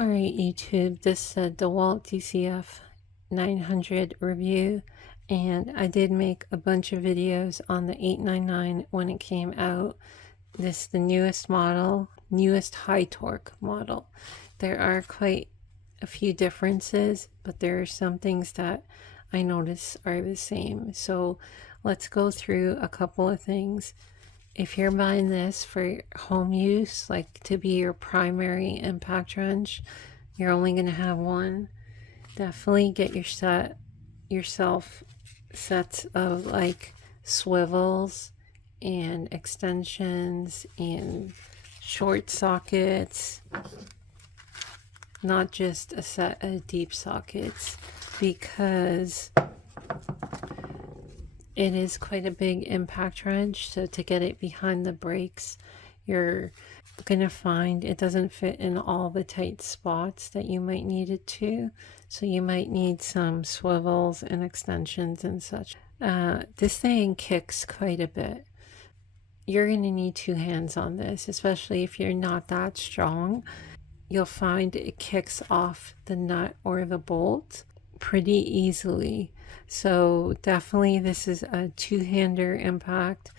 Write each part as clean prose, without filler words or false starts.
Alright YouTube, this Dewalt DCF900 review, and I did make a bunch of videos on the 899 when it came out. This is the newest model, newest high torque model. There are quite a few differences, but there are some things that I notice are the same. So let's go through a couple of things. If you're buying this for home use, like to be your primary impact wrench, you're only going to have one. Definitely get yourself sets of like swivels and extensions and short sockets, not just a set of deep sockets, because it is quite a big impact wrench. So to get it behind the brakes, you're gonna find it doesn't fit in all the tight spots that you might need it to. So you might need some swivels and extensions and such. This thing kicks quite a bit. You're gonna need two hands on this, especially if you're not that strong. You'll find it kicks off the nut or the bolt pretty easily. So definitely this is a two-hander impact.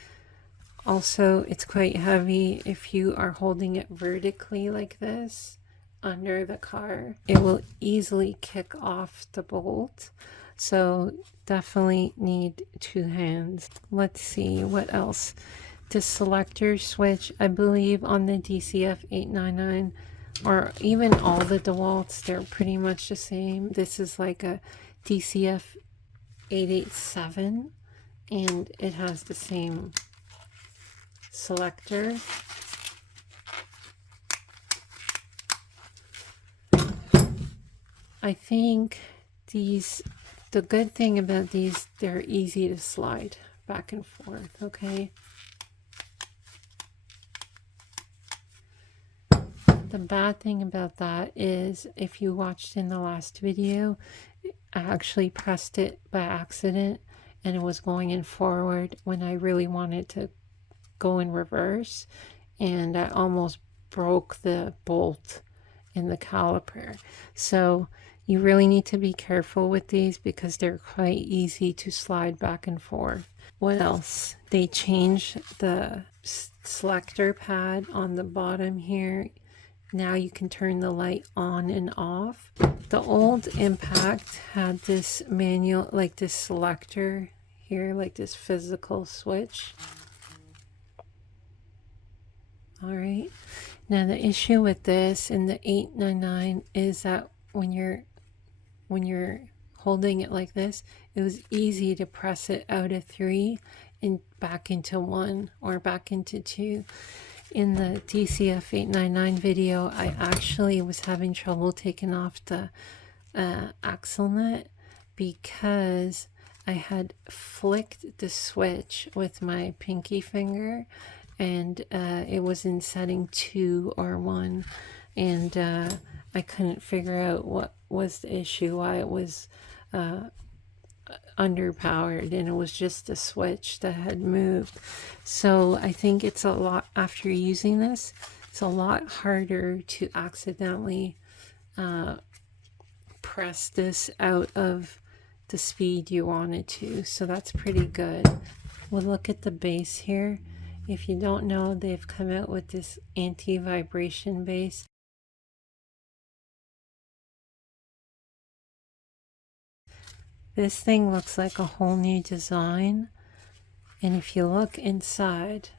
Also, it's quite heavy. If you are holding it vertically like this under the car, it will easily kick off the bolt. So definitely need two hands. Let's see what else. The selector switch, I believe on the DCF900, or even all the Dewalts, they're pretty much the same. This is like a DCF887, and it has the same selector. I think these, the good thing about these, they're easy to slide back and forth, okay? The bad thing about that is, if you watched in the last video, I actually pressed it by accident and it was going in forward when I really wanted to go in reverse, and I almost broke the bolt in the caliper. So you really need to be careful with these because they're quite easy to slide back and forth. What else? They changed the selector pad on the bottom here. Now you can turn the light on and off. The old impact had this manual, like this selector here, like this physical switch. All right. Now the issue with this in the 899 is that when you're holding it like this, it was easy to press it out of 3 and back into 1 or back into 2. In the DCF899 video, I actually was having trouble taking off the axle nut because I had flicked the switch with my pinky finger, and it was in setting 2 or 1, and I couldn't figure out what was the issue, why it was underpowered, and it was just the switch that had moved. So I think it's a lot, after using this, it's a lot harder to accidentally press this out of the speed you want it to. So that's pretty good. We'll look at the base here. If you don't know, they've come out with this anti-vibration base. This thing looks like a whole new design, and if you look inside,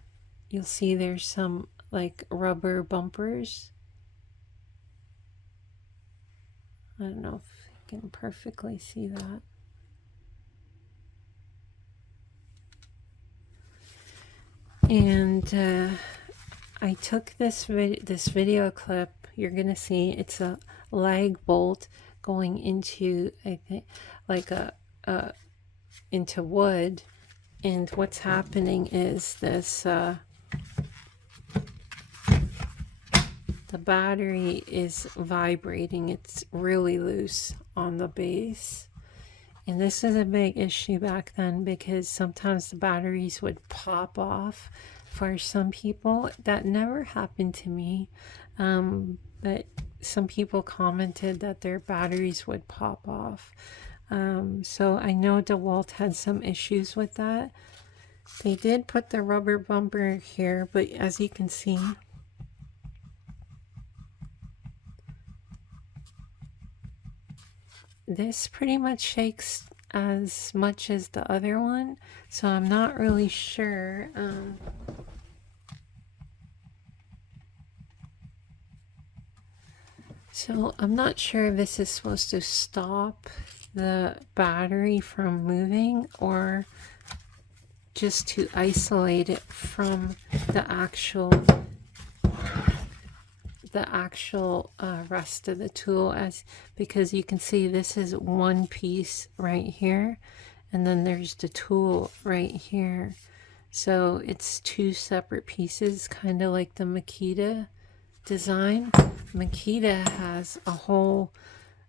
you'll see there's some like rubber bumpers. I don't know if you can perfectly see that. And I took this video clip. You're gonna see it's a lag bolt going into, I think, like into wood, and what's happening is this the battery is vibrating. It's really loose on the base, and this is a big issue back then because sometimes the batteries would pop off for some people. That never happened to me, but some people commented that their batteries would pop off. So I know DeWalt had some issues with that. They did put the rubber bumper here, but as you can see, this pretty much shakes as much as the other one, so I'm not really sure. So I'm not sure if this is supposed to stop the battery from moving or just to isolate it from the actual rest of the tool, because you can see this is one piece right here, and then there's the tool right here. So it's two separate pieces, kind of like the Makita design. Makita has a whole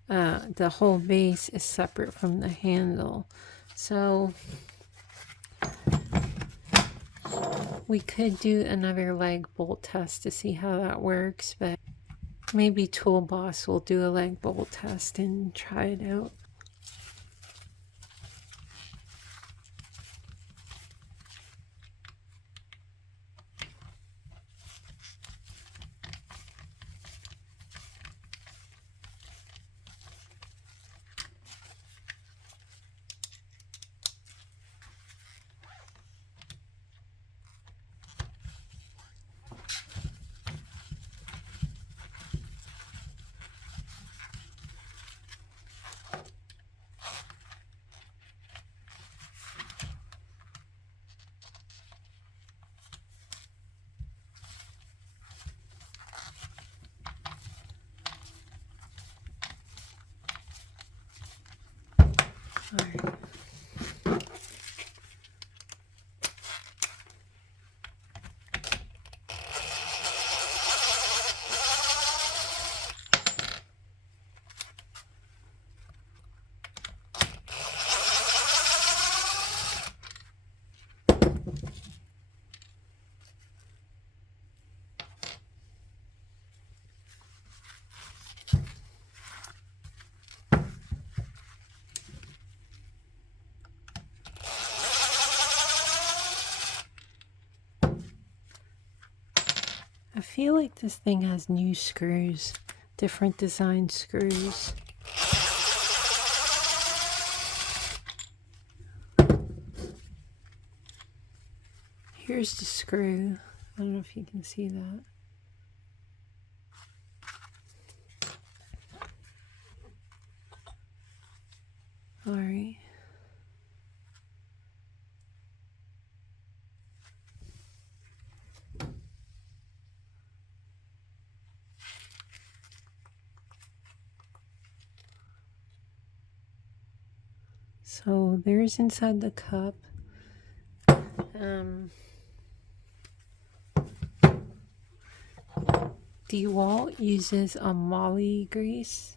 the whole base is separate from the handle. So we could do another leg bolt test to see how that works, but maybe Toolboss will do a leg bolt test and try it out. All right. I feel like this thing has new screws, different design screws. Here's the screw. I don't know if you can see that. All right. So there's inside the cup. Dewalt uses a moly grease.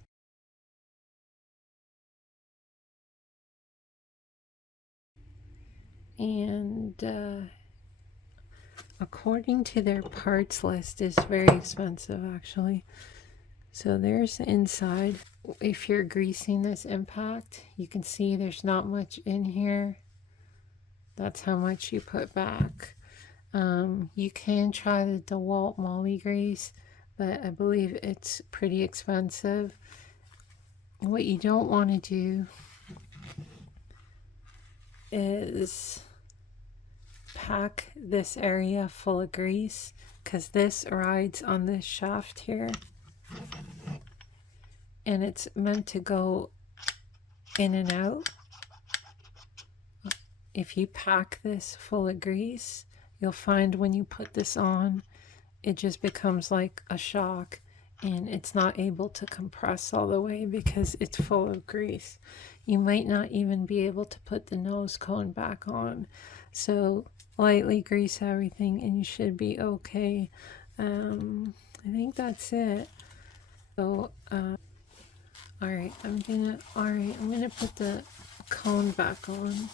And according to their parts list, is very expensive actually. So there's the inside. If you're greasing this impact, you can see there's not much in here. That's how much you put back. You can try the DeWalt moly grease, but I believe it's pretty expensive. What you don't want to do is pack this area full of grease, because this rides on this shaft here and it's meant to go in and out. If you pack this full of grease, you'll find when you put this on, it just becomes like a shock and it's not able to compress all the way because it's full of grease. You might not even be able to put the nose cone back on. So lightly grease everything and you should be okay. I think that's it. So all right, I'm gonna put the cone back on.